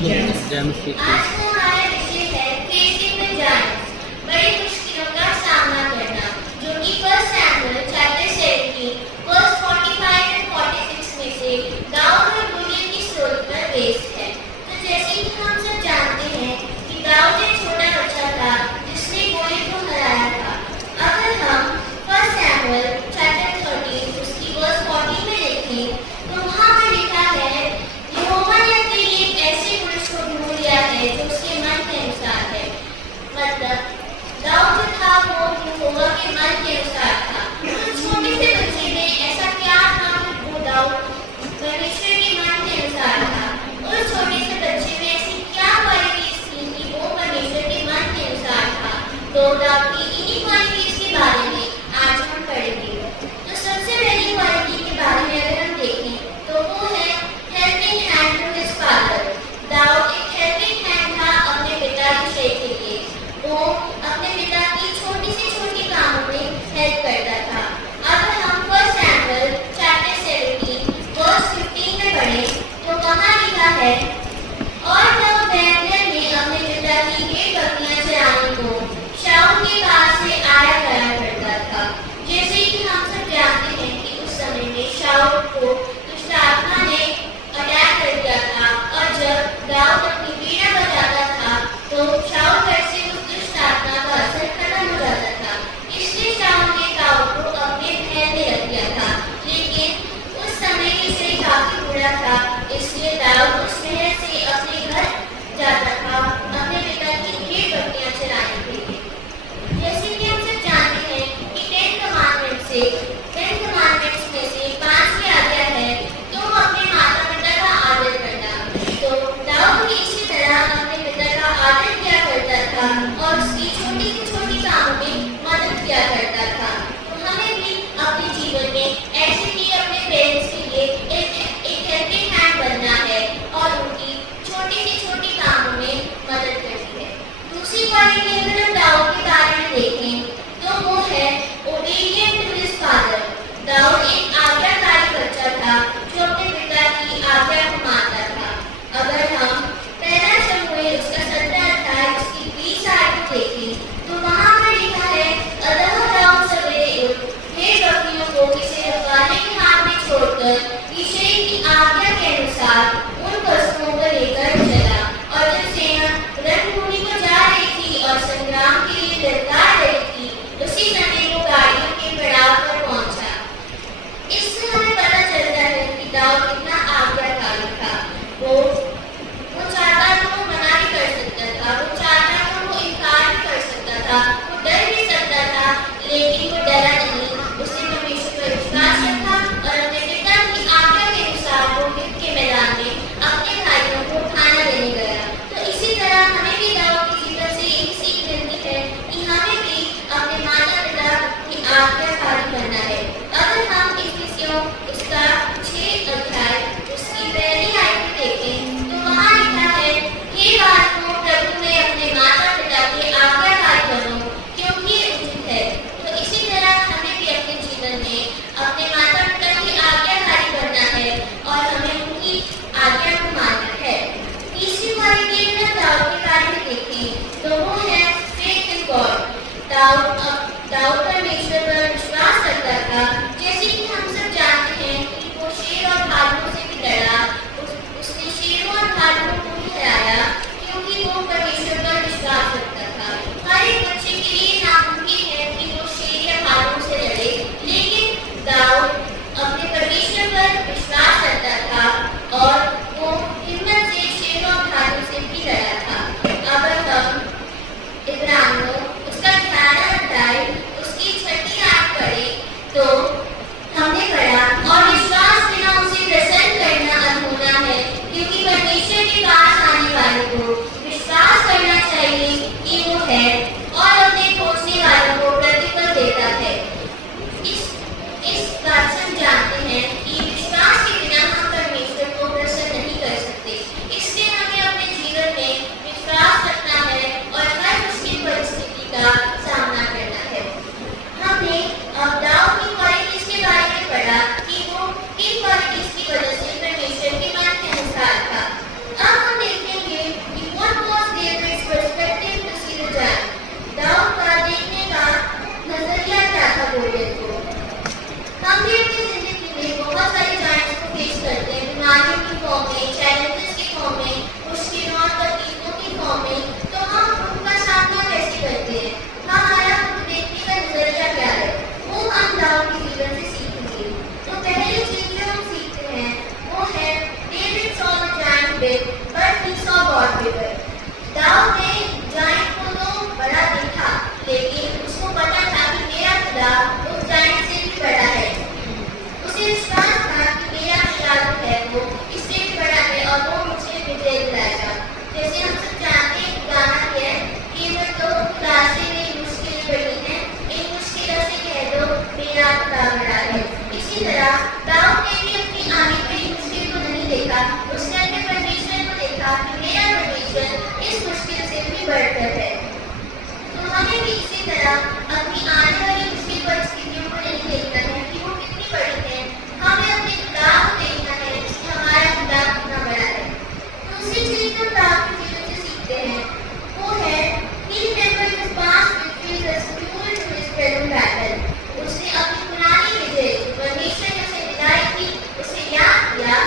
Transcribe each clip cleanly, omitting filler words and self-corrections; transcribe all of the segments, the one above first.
James आज का हमारा विषय है फेसिंग द जायंट्स, बड़ी मुश्किलों का सामना करना, जो कि first Samuel chapter 17 verse 45 and 46 में से दाऊद और गोलियत की स्टोरी पर बेस्ड है। तो जैसे कि हम सब जानते हैं कि दाऊद एक छोटा बच्चा था जिसने गोलियत को हराया था। अगर हम फर्स्ट सैमुअल चैप्टर 13 उसकी वर्स 40 में देखें तो वहाँ पर लिखा है, यहोवा ने अपने लिए एक ऐसे पुरुष को ढूंढ लिया है जो उसके मन के अनुसार है। मतलब दाऊद जो था वो यहोवा के मन के अनुसार था। तो छोटे से बच्चे में ऐसा क्या था कि वो दाऊद परमेश्वर के मन के अनुसार था? उस छोटे से बच्चे में ऐसी क्या क्वालिटीज थी कि वो परमेश्वर के मन के अनुसार था? तो दाऊद की इन्हीं क्वालिटीज के बारे में आज हम पढ़ेंगे। तो सबसे पहली क्वालिटी के बारे में अगर हम देखें तो वो है helping hand to his father. दाऊद एक हेल्पिंग हैंड था अपने पिता के के लिए। वो अपने पिता की छोटी से छोटी कामों में हेल्प करता था। अगर हम फर्स्ट सैमुअल चैप्टर 17 वर्स 15 में पढ़ें तो वहाँ लिखा है, और जब बैतलहम में अपने पिता की भेड़ बकरियां चराने को शाऊल के पास से आया गया करता था। जैसे कि हम सब जानते हैं कि उस समय में शाऊल को दुष्ट आत्मा ने अटैक कर दिया था, और जब दाऊद अपनी वीणा बजाता था तो शाऊल पर से उस दुष्ट आत्मा का असर खत्म हो जाता था। इसलिए शाऊल ने दाऊद को अपने महल में रख दिया था। लेकिन उस समय इससे काफी बुरा था, इसलिए दाऊद उस महल से अपने घर जाता था अपने पिता की भेड़ बकरियां चराने के लिए। जैसे कि हम सब जानते हैं कि 10 कमांडमेंट्स में से 5 की आज्ञा है तो अपने माता पिता का आदर करना। तो दाऊद भी इसी तरह अपने पिता का आदर किया करता था और उसकी छोटी से छोटी कामों में मदद किया करता था। तो हमें भी अपने जीवन में ऐसे ही अपने पेरेंट्स के लिए एक हेल्पिंग हैंड बनना है और उनकी छोटी से छोटी कामों में मदद करनी है। दूसरी क्वालिटी अगर हम दाऊद के बारे में देखें तो वो है ओबीडिएंट टू हिज फादर। दाऊद एक आज्ञाकारी बच्चा था जो अपने पिता की आज्ञा को मानता था। अगर हम पहला शमूएल उसका 17 अध्याय उसकी 20 आयत को देखें तो वहाँ पर लिखा है, अतः दाऊद सवेरे उठ भेड़ बकरियों को किसी रखवाले के हाथ में छोड़कर यिशै की आज्ञा के अनुसार उन पशुओं को लेकर चला। और जब सेना रणभूमि को जा रही थी और संग्राम के लिए ललकार रही थी, उसी समय वो गाड़ियों के पड़ाव पर पहुंचा। इससे हमें पता चलता है कि दाऊद कितना आज्ञाकारी था। वो चाहता तो वो मना भी कर सकता था, वो चाहता तो वो इनकार भी कर सकता था, वो डर भी सकता था, लेकिन वो डरा नहीं। उसने परमेश्वर पर विश्वास रखा और अपने पिता की आज्ञा के अनुसार वो युद्ध के मैदान में अपने भाइयों को खाना देने गया। तो इसी तरह हमें भी दाऊद की जीवन से एक सीख मिलती है कि हमें भी अपने माता पिता की आज्ञाकारी बनना है। अगर हम इफिसियों उसका 6 अध्याय उसकी पहली आयत में देखें तो वहाँ लिखा है, हे बालकों प्रभु में अपने माता पिता के आज्ञाकारी बनो क्योंकि ये उचित है। तो इसी तरह हमें भी अपने जीवन में अपने माता पिता की आज्ञाकारी बनना है और हमें उनकी आज्ञा को मानना है। तीसरी क्वालिटी अगर दाऊद के बारे में देखें तो वो है फेथ इन गॉड। दाऊद परमेश्वर पर विश्वास करता था। जैसे कि हम सब जानते हैं कि वो शेर और भालुओं से भी डरा, उसने शेरों और भालुओं को भी हराया क्योंकि वो परमेश्वर पर विश्वास रखता था। हर एक बच्चे के लिए नामुमकिन है कि वो शेर या भालुओं से लड़े, लेकिन दाऊद अपने परमेश्वर पर विश्वास करता था और वो हिम्मत से शेरों और भालुओं से भी लड़ा था। अगर हम इब्रानियों उसका 11 अध्याय उसकी फॉर्म में, चैलेंजेस की फॉर्म में, मुश्किलों और तकलीफों की फॉर्म में, तो हम उनका सामना कैसे करते हैं, हमारा उनको देखने का नजरिया क्या है, वो हम दाऊ के जीवन से सीखेंगे। तो पहली चीज जो हम सीखते हैं वो है David saw the giant big but he saw God bigger. दाऊ ने जायंट को तो बड़ा देखा, लेकिन उसको पता था कि मेरा खुदा उस जायंट से भी बड़ा है। उसे विश्वास था कि मेरा खुदा जो है वो इससे भी बड़ा है और वो मुझे विजय दिलाएगा। जैसे हम सब जानते हैं गाना है कि मैं तो खुदा से मेरी मुश्किल बड़ी है, इन मुश्किलों से कह दो मेरा खुदा बड़ा है। इसी तरह दाऊ ने भी अपनी आने वाली मुश्किल को नहीं देखा, उसने अपने परमेश्वर को देखा कि मेरा परमेश्वर इस मुश्किल से भी बढ़कर है। तो हमें भी इसी तरह अपनी आने वाली मुश्किल परिस्थितियों को नहीं देखना है कि वो कितनी बड़ी है, हमें अपने खुदा को देखना है कि हमारा खुदा कितना बड़ा है। दूसरी चीज जो दाऊ के जीवन से सीखते हैं वो है he remembered his past victories as fuel to his present battle। उसने अपनी पुरानी विजय जो परमेश्वर ने उसे दिलाई थी उसे याद किया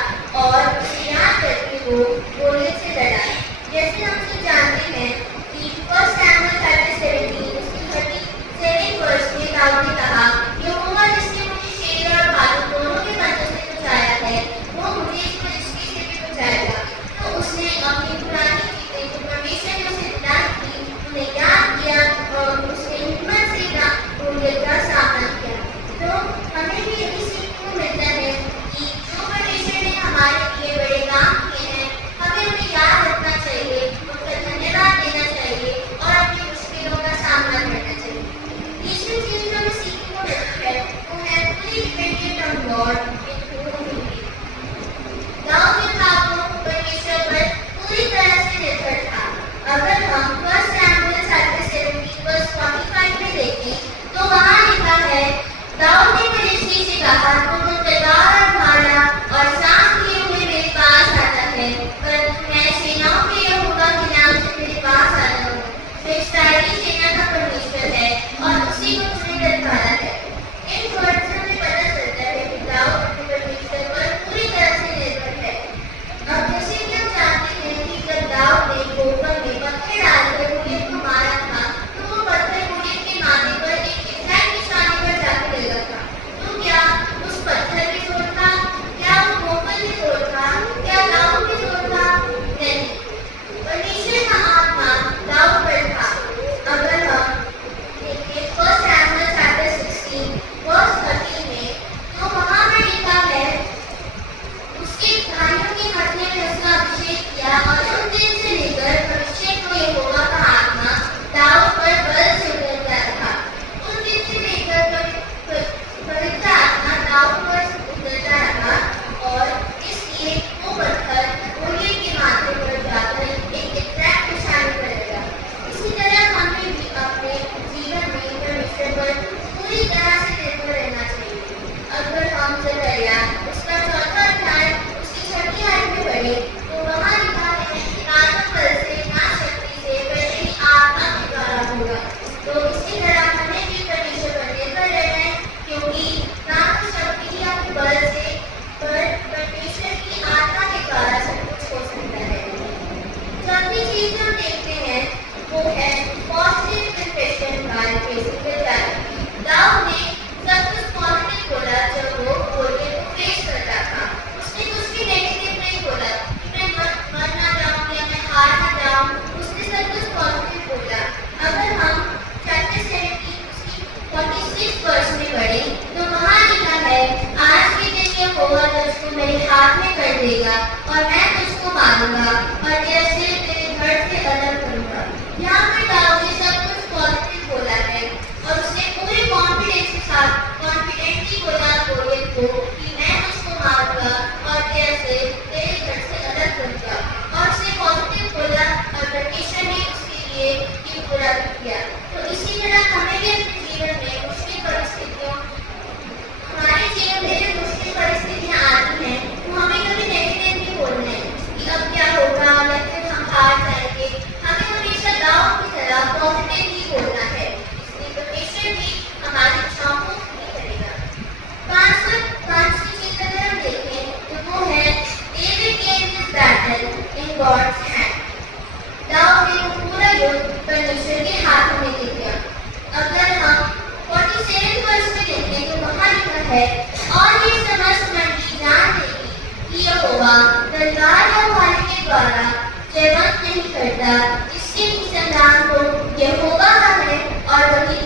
और उसे याद करके वो गोलियत से लड़ा। जैसे हम सब जानते हैं कि 1 सैमुअल चैप्टर 17 उसकी 37 वर्ष में दाऊद ने कहा, यहोवा जिसने मुझे शेर और भालू दोनों के बंधन से बचाया है वो मुझे इस परिस्थिति से भी बचाएगा। तो उसने अपनी पुरानी चीजें जो परमेश्वर ने उसे दिलाई थी उन्हें याद किया और उसने हिम्मत से गोलियत का सामना किया। तो हमें भी यही सीखने को मिलता है कि जो परमेश्वर ने हमारे लिए बड़े काम किए हैं हमें उन्हें याद रखना चाहिए, उनका धन्यवाद देना चाहिए और अपनी मुश्किलों का सामना करना चाहिए। तीसरी चीज जो हमें सीखने को मिलती है वो है fully dependent on God in whom we believe। Dawood जो था वो परमेश्वर पर पूरी तरह से निर्भर था। अगर हम 1 सैमुअल चैप्टर 17 वर्स 45 में देखें तो वहाँ लिखा है, दाऊद ने फलिस्ती से कहा, तुम तलवार और भाला और सांप लिए हुए मेरे पास आता है, परंतु मैं सेनाओं के यहोवा के नाम से तेरे पास आया हूँ जो इस्राएली सेना का परमेश्वर है और उसी को तुमने ललकारा है। इन वर्ड से हमें पता चलता है कि दाऊद अपने परमेश्वर पर पूरी तरह से निर्भर है। अब जैसे कि हम जानते हैं कि जब दाऊद ने गोबर में पत्थर डालकर गोलियत को मारा था तो वो पत्थर गोलियत के माथे पर एक एग्जैक्ट निशाने पर जाकर लगा था। तो क्या उस पत्थर में जोर था, क्या उस गोबर में जोर था, क्या दाऊद में जोर था? नहीं, परमेश्वर का आत्मा दाऊद पर था। अगर हम देखें 1 सैमुअल चैप्टर 16 वर्स 13 में तो वहाँ पर लिखा है, उसके भाइयों के हाथों में उसका अभिषेक किया और उस दिन से लेकर भविष्य को यहोवा का आत्मा दाऊद पर बल से उतरता रहा। उस दिन से लेकर पवित्र आत्मा दाऊद पर उतरता रहा और इसलिए वो पत्थर गोलियत के माथे पर जाकर एक एग्जैक्ट निशाने पर लगा। इसी तरह हमें भी अपने जीवन में परमेश्वर पर पूरी तरह से निर्भर रहना चाहिए। अगर हम जकरिया उसका 4वां अध्याय उसकी 6वीं आयत में पढ़े तो वहाँ लिखा है कि ना तो बल से ना शक्ति से पहले ही आत्मा के द्वारा होगा। तो इसी तरह हमें भी परमेश्वर पर निर्भर रहना है, क्योंकि ना तो शक्ति या बल से पर परमेश्वर की आत्मा के द्वारा सब कुछ हो सकता है। चौथी चीज हम देखते हैं वो है positive impression by facing the challenge. दाऊद ने सब कुछ पॉजिटिव बोला जब वो गोलियत को फेस करता था। उसने कुछ भी नेगेटिव नहीं बोला कि मैं मर ना जाऊं या मैं हार ना जाऊं, उसने सब कुछ पॉजिटिव बोला। अगर हम चैप्टर 17 उसकी 46 वर्ष में पढ़े तो वहाँ लिखा है, आज के दिन यहोवा तुझको मेरे हाथ में कर देगा और मैं तुझको मारूंगा और तेरा सिर तेरे धड़ से अलग करूंगा। यहाँ पर दाऊद ने सब कुछ पॉजिटिव बोला है और उसने पूरे कॉन्फिडेंस के साथ कॉन्फिडेंटली बोला गोलियत को कि मैं तुझको मारूंगा और तेरा सिर तेरे धड़ से अलग करूंगा, और उसने पॉजिटिव बोला और परमेश्वर ने उसके लिए ये पूरा भी किया। तो इसी तरह हमें भी अपने जीवन में मुश्किल परिस्थितियों हमारे जीवन में जो मुश्किल परिस्थितियाँ आती हैं तो हमें कभी नेगेटिव नहीं बोलना है कि अब क्या होगा या फिर हम हार जाएंगे। हमें हमेशा दाऊद की तरह पॉजिटिव ही बोलना है, इसलिए परमेश्वर भी हमारी इच्छाओं को पूरी करेगा। पांचवी चीज अगर हम देखें तो वो है डेविड के करता, इसके निशान को यहोवा का है और वही